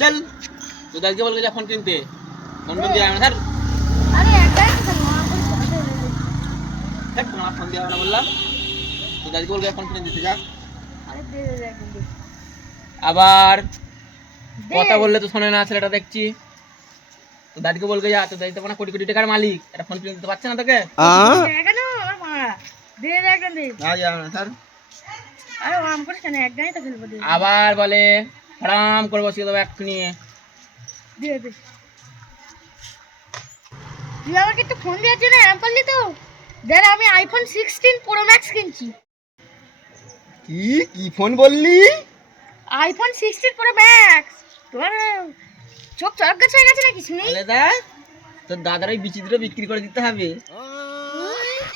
চল তো দাদকে বলকে যা ফোন কিনতে ফোন দিয়ে আয় না স্যার। আরে একটাই তো না দেখ তোমার ফোন দিয়ে না বললাম তো দাদকে বলকে ফোন কিনে দিতে যা। আরে দে একদম দে আবার কথা বললে তো শোনে না ছেলেটা দেখছি। তো দাদিকে বলকে যা, তো দাদি তো মানে কোটি কোটি টাকার মালিক, একটা ফোন কিনে দিতে পারছে না তোকে। কেন আমার মা দে একদম দে। না যাও না স্যার। আরে আম করে কেন একটাই তো খেলবো দে। আবার বলে হারাম করে বসিয়ে দেবো এক্ষুনি। দে দে তুই আমাকে একটু ফোন দেওয়ার জন্য এরম করলি তো। দেখ আমি আইফোন 16 প্রো ম্যাক্স কিনছি। কি কি ফোন বললি? IPhone 16 pro max. তোমার চোখ চরক গাছ হয়ে গেছে নাকি শুনি? বলে দা তোর দাদার ওই বিচিত্র বিক্রি করে দিতে হবে।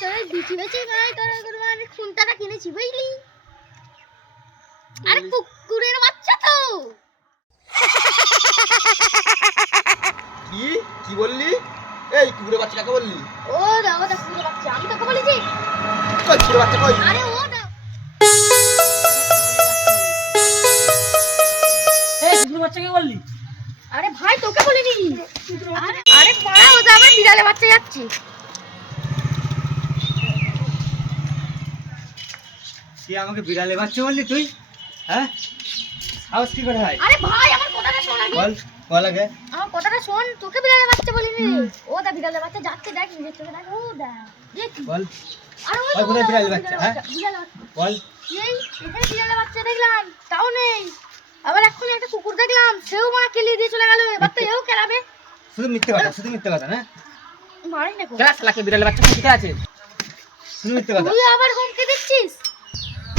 তোর বিচি বেচি নয়, তোর মানে খুনটাটা কিনেছি বুঝলি? আরে কুকুরের বাচ্চা তো। কি কি বললি? এই কুকুরের বাচ্চা কাকে বললি? ও দাও দা কুকুরের বাচ্চা, আমি তোকে বলেছি। কই কুকুরের বাচ্চা কই? আরে ও দাও। এই কুকুর বাচ্চাকে বললি? আরে ভাই তোকে বলিনি। আরে আরে বাড়া ও তো আমার বিড়ালের বাচ্চা যাচ্ছে। তুই আমাকে বিড়ালে বাচ্চা বললি তুই? হ্যাঁ সাহস কি করে হয়? আরে ভাই আমার কথাটা শোন আগে। বল বল আগে। আমার কথাটা শোন, তোকে বিড়ালের বাচ্চা বলিনি রে। ও দা বিড়ালের বাচ্চা যাচ্ছে, দেখ নিজের চোখে দেখ। ও দা দেখ। বল আর ওই ওই কোথায় বিড়ালের বাচ্চা? হ্যাঁ বিড়ালের বাচ্চা। বল। এই এখানে বিড়ালের বাচ্চা দেখলাম, তাও নেই। আবার এক্ষুনি একটা কুকুর দেখলাম, সেও মা কেলিয়ে দিয়ে চলে গেল। এবার তো এও কেলাবে। শুধু মিথ্যে কথা, শুধু মিথ্যে কথা না? মারি না কেলা শালাকে বিড়ালের বাচ্চা কোথায় আছে? শুধু মিথ্যে কথা। তুই আবার হুমকি দিচ্ছিস?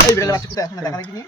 এই বিড়ালের বাচ্চা কোথায় এখন দেখা দেখিনি।